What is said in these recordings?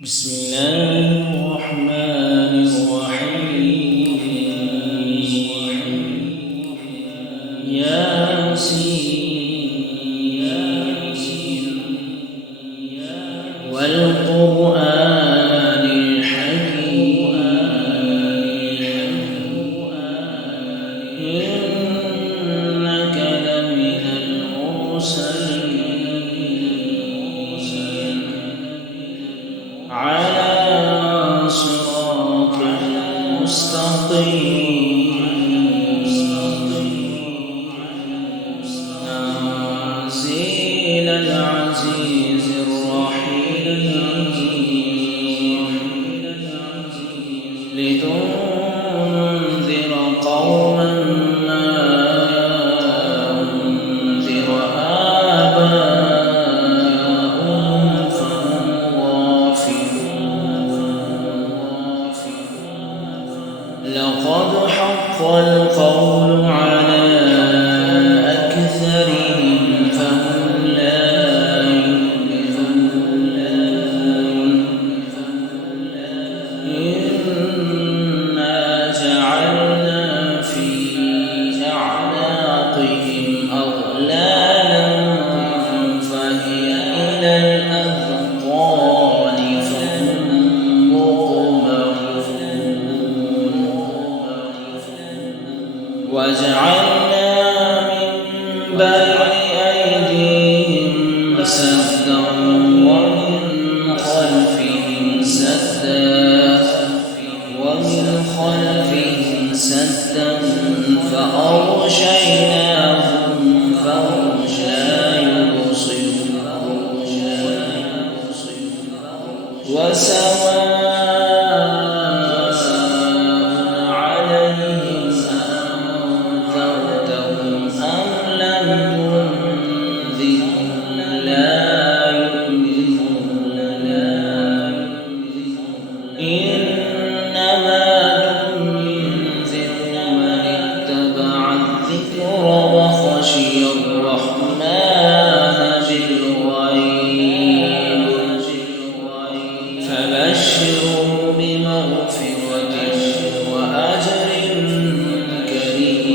بسم الله الرحمن الرحيم ياسين والقرآن الحكيم إنك لمن المرسلين على صراط مستقيم تنزيل العزيز الرحيم لتنذر قوما ما أنذر آباؤهم فهم غافلون لقد حق القول على أكثرهم فهم لا يؤمنون إنا جعلنا في أعناقهم أغلالا فهي إلى الأذقان فهم مقمحون وجعلنا من بين أيديهم سدا ومن خلفهم سدا فأغشيناهم فهم لا يبصرون وسواء عليهم أنذرتهم أم لم تنذرهم لا يؤمنون إنما تنذر من اتبع الذكر وخشي الرحمن بالغيب فبشره بمغفرة وأجر كريم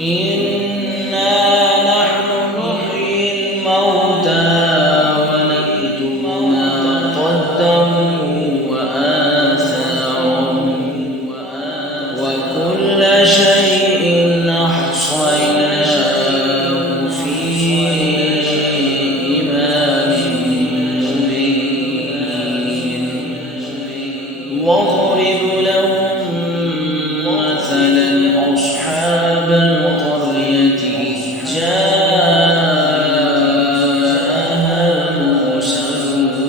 إنا نحن نحيي الموتى ونكتب ما قدموا وآثارهم وكل شيء أحصيناه في إمام مبين واضرب لهم مثلا أصحاب القرية إذ جاءها المرسلون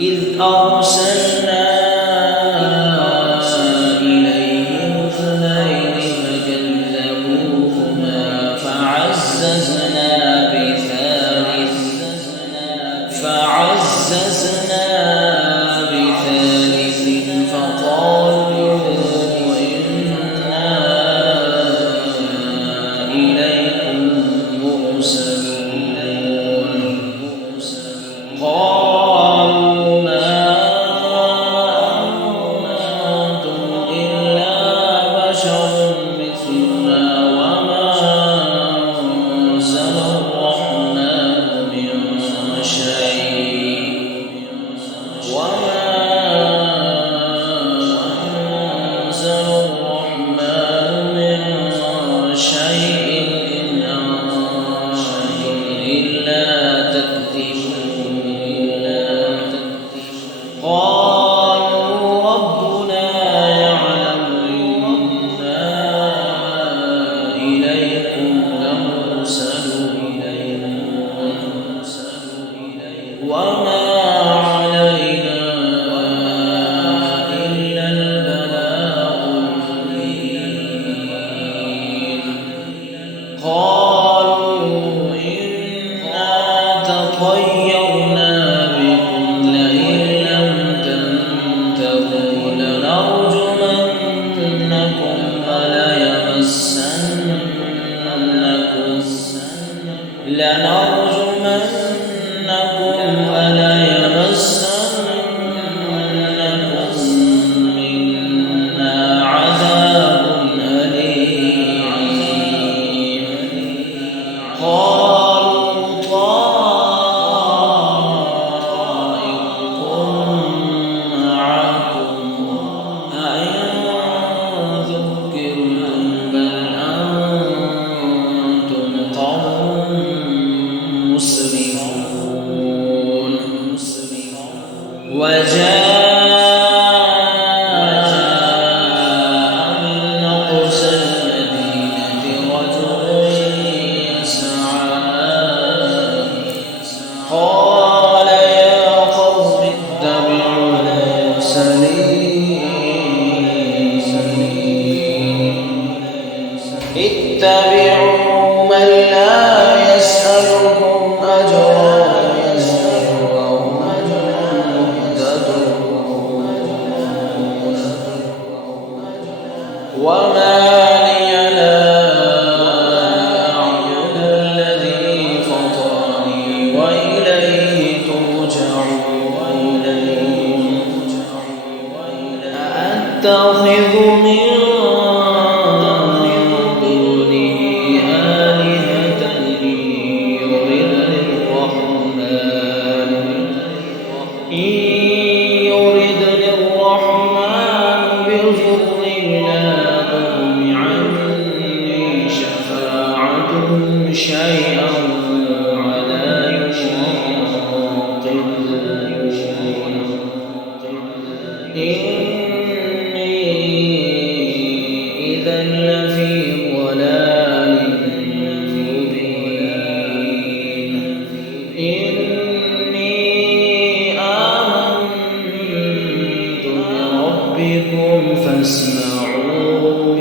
إذ أرسلنا إليهم اثنين فكذبوهما فعززنا بثالث فقالوا إنا إليكم مرسلون قالوا ما أنتم إلا بشر مثلنا وما أنزل الرحمن من شيء إن أنتم إلا تكذبون قالوا ربنا يعلم إنا إليكم لمرسلون وما علينا إلا البلاغ المبين قالوا إنا تطيرنا بكم لئن لم تنتهوا لنرجمنكم وليمسنكم لنرجمنكم وليمسنكم منا عذاب أليم قالوا طائركم معكم أئن ذكرتم بل أنتم قوم مسرفون وجاء من أقصى المدينة رجل يسعى قال يا قوم اتبعوا المرسلين اتبعوا من لا يسألكم أجرا وهم مهتدون وما لي لا أعبد الذي فطرني وإليه ترجعون أأتخذ من شيئا ولا ينقذون إني إذا لفي ضلال مبين إني آمنت بربكم فاسمعون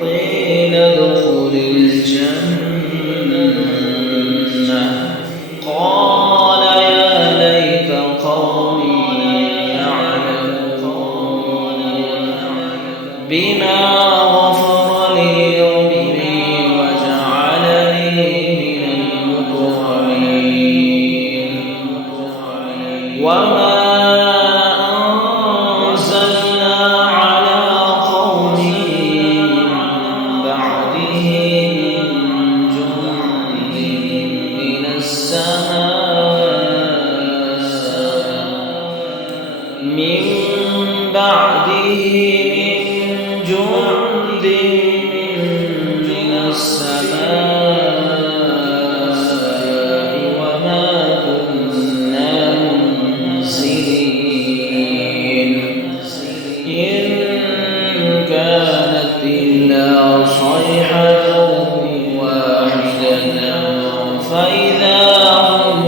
قيل ادخل الجنة قال يا ليت قومي يعلمون بما غفر لي ربي وجعلني من المكرمين وما من بعده من جند من السماء وما كنا منزلين إن كانت إلا صيحة واحدة فإذا هم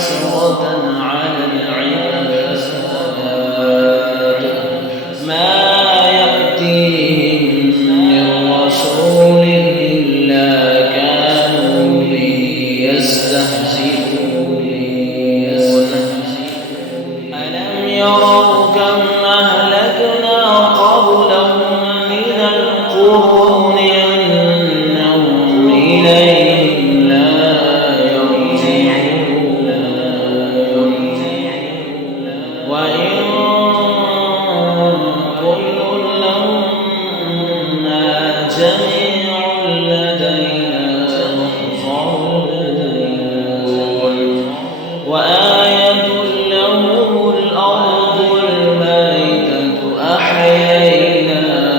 حسرة على العباد ما يأتيهم من رسول إلا كانوا به يستهزئون ألم يروا كم أهلكنا قبلهم من القرون أنهم إليهم لا وإن كل لما جميع لدينا محضرون وآية لهم الأرض الميتة أحييناها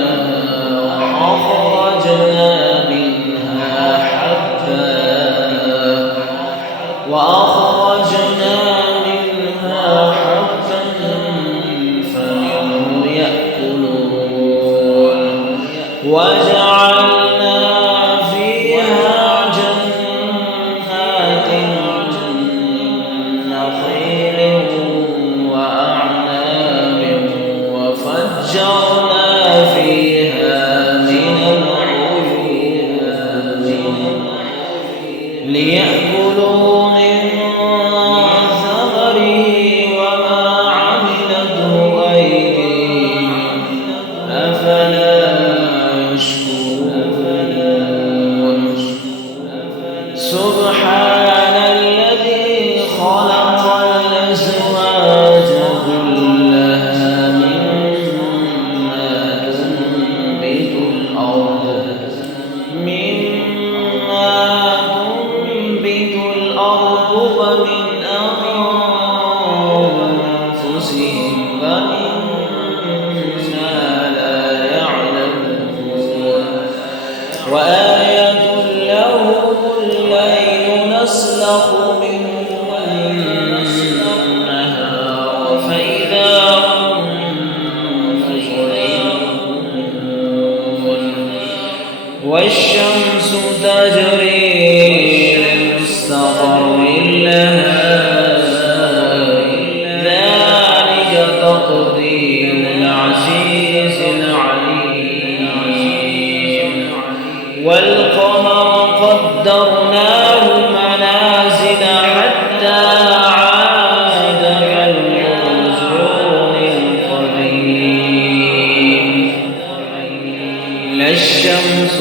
وأخرجنا منها حبا فمنه يأكلون وجعلنا فيها جنات نخيل وأعناب وفجرنا فيها من العيون ليأكلوا من ثمره وما عملته أيديهم أفلا والشمس تجري لمستقر لها ذلك تقدير العزيز العليم والقمر قدرناه منازل حتى عاد كالعرجون القديم لا الشمس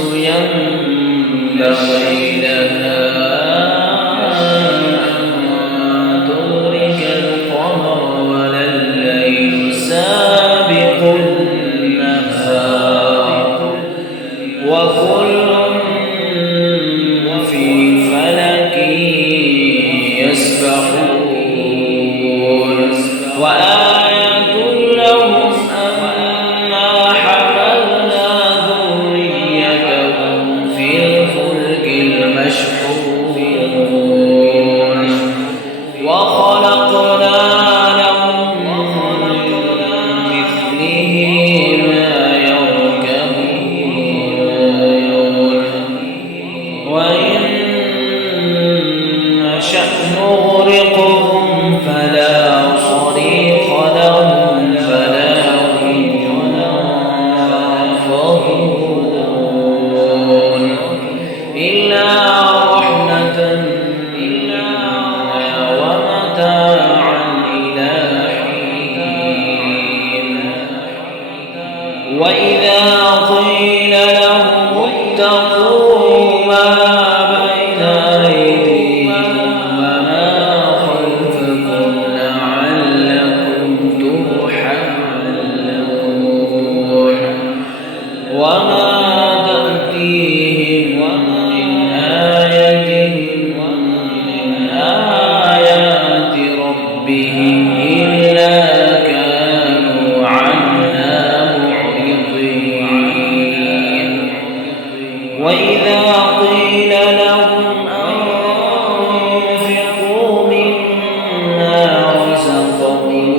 ينبغي لها أن تدرك القمر ولا الليل سابق النهار وكل في فلك يسبحون وآية لهم أنا حملنا ذريتهم في الفلك المشحون وخلقنا لهم من مثله ما يركبون وإن نشأ نغرقهم فلا صريخ لهم فلا هم ينفضون إلا رحمة منا ومتاعا إلى حين وإذا قيل لهم اتقوا ما بين أيديكم وما خلفكم لعلكم ترحمون وما تأتيهم من آية من آيات ربهم إلا كانوا عنها معرضين وإذا قيل لهم أنفقوا مما رزقكم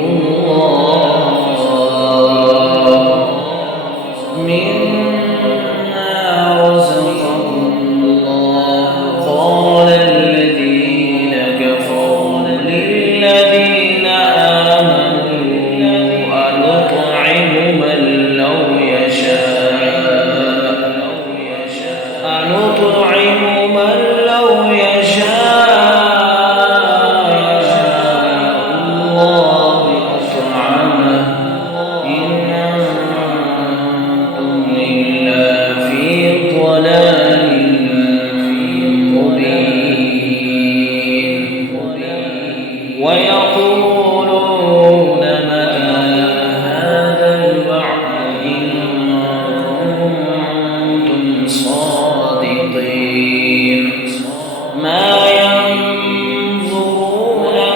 الله قال الذين كفروا للذين آمنوا أنطعم من لو الله أطعمه إن أنتم إلا في ضلال مبين ويقولون متى هذا الوعد إن كنتم صادقين ما ينظرون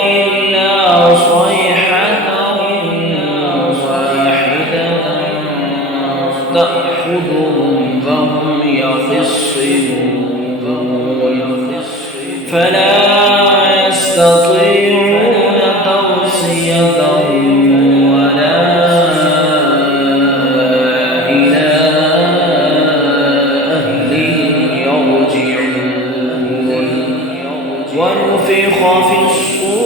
إلا صيحة واحدة تأخذهم فهم يخصمون فلا يستطيعون توصية ولا إلى أهلهم يرجعون ونفخ في الصور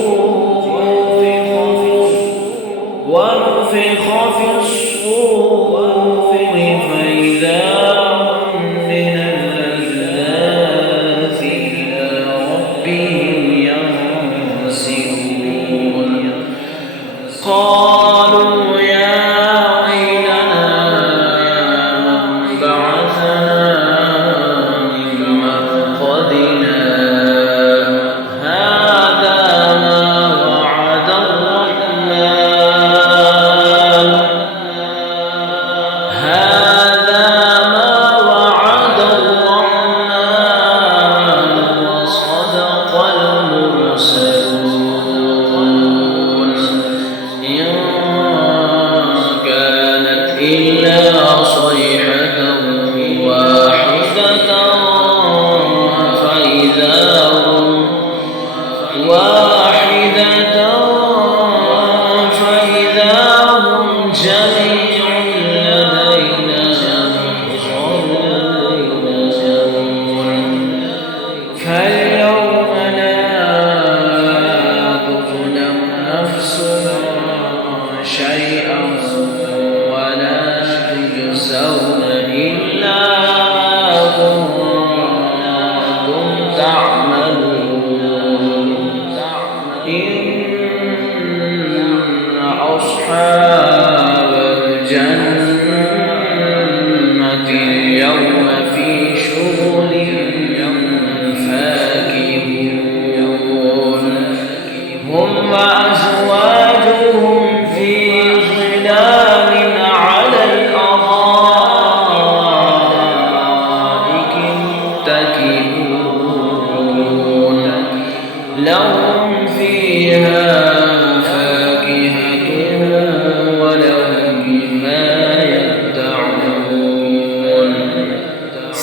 فإذا هم من اللذات إلى ربهم ينسلون قالوا يا ويلنا من بعثنا من مرقدنا فإذا هم جميع لدينا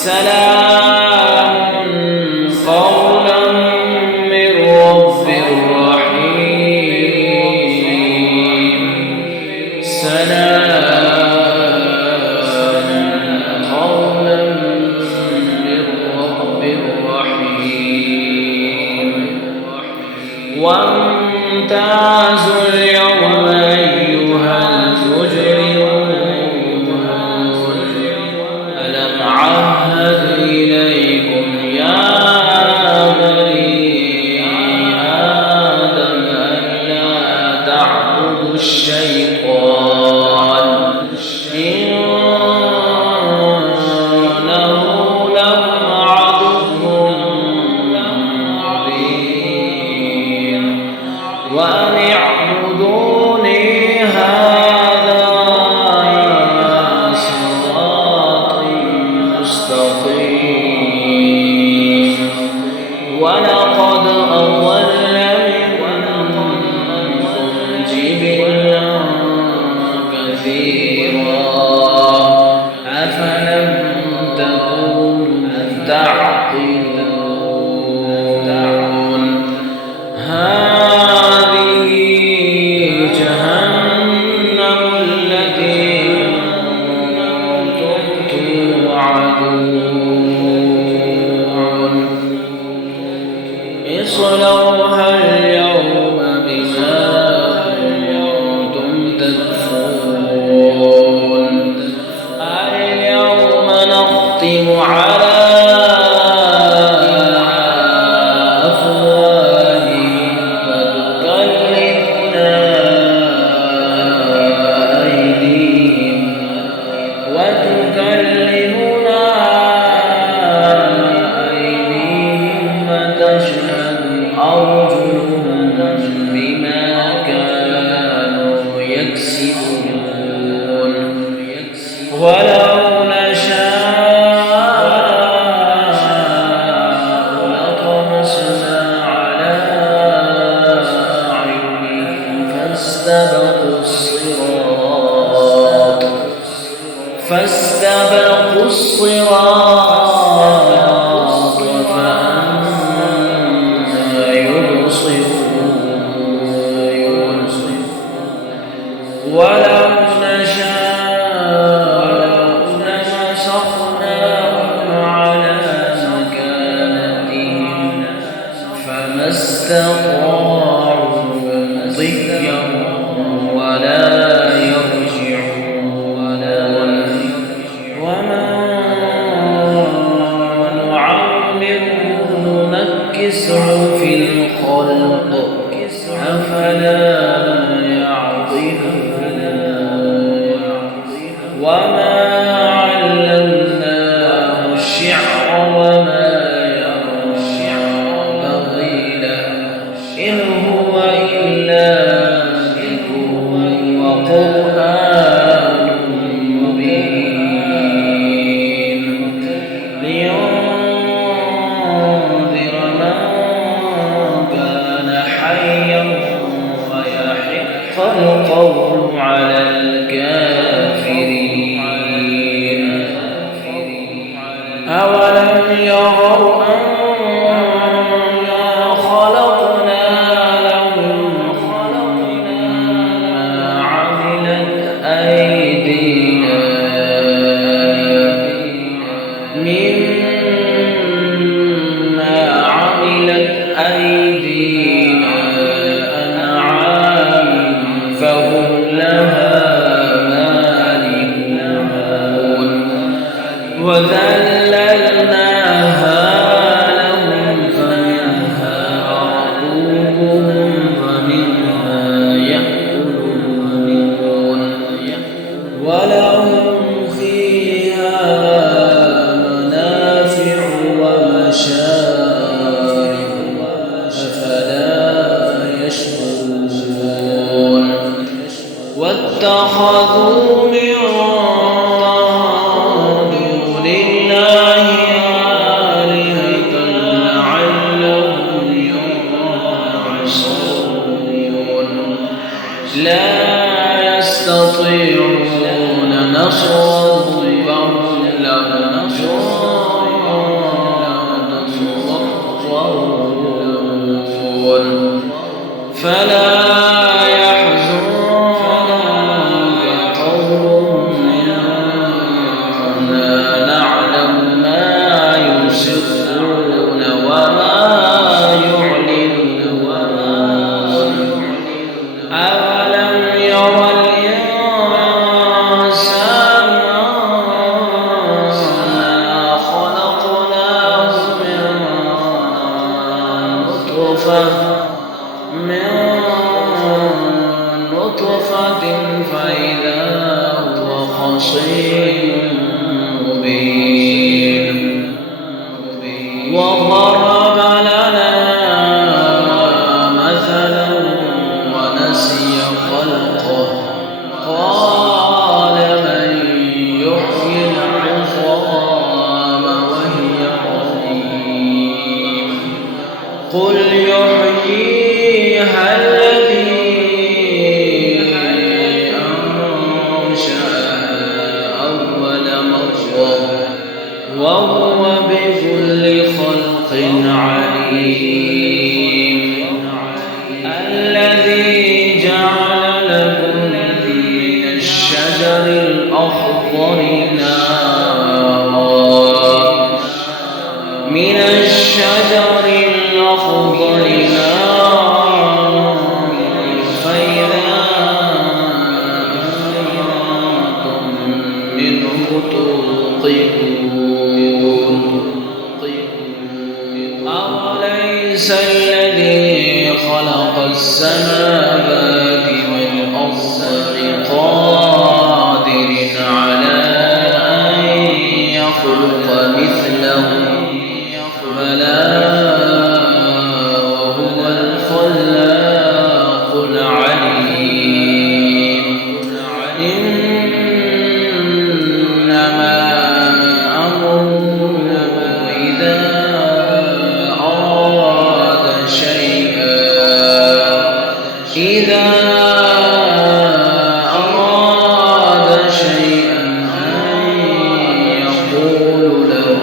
سلام قولا من رب رحيم سلام قولا من رب رحيم وامتازوا اليوم أيها المجرمون ألم عهد إليكم يا بني آدم ألا تعبدوا الشيطان إنه لكم عدو مبين وأن اعبدوني هذا صراط مستقيم ولقد أضل منكم جبلا كثيرا أفلم تكونوا تعقلون هذه جهنم التي كنتم توعدون اصلوها اليوم بما كنتم تكفرون اليوم نختم على أفواههم فتكلمنا أيديهم وتشهد أرجلهم بما كانوا يكسبون ولو نشاء لطمسنا على أعينهم فاستبقوا الصراط فأنى يبصرون ولو نشاء لمسخناهم على مكانتهم فما استطاعوا ضيا ولا يرجعون وما نعمره ننكسه في الخلق أفلا يعقلون وما علمناه الشعر وما ينبغي له إن هو إلا ذكر وقرآن مبين لينذر من كان حيا ويحق القول على الكافرين أولم يروا أنا خلقنا لهم ما عملت أيدينا أنعام فهم لها مالكون وذللناها لهم فمنها ركوبهم ومنها يأكلون ولهم فيها منافع ومشارب أفلا يشكرون واتخذوا من دون الله وهو بكل خلق عليم. الذي جعل لكم من الشجر الأخضر نارا فإذا أنتم منه توقدون. أوليس الذي خلق السماوات والأرض بقادر على أن يخلق مثلهم؟ بلى وهو الخلاق العليم. إنما أمره إذا أراد شيئا أن يقول له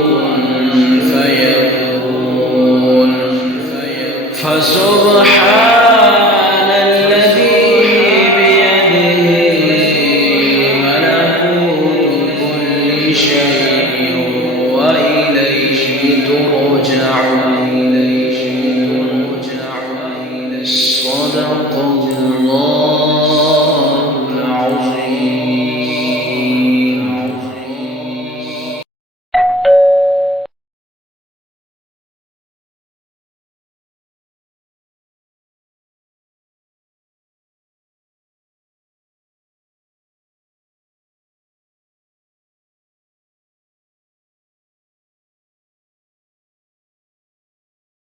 كن فيكون. فسبحان الذي بيده ملكوت كل شيء وإليه ترجعون. صدق الله.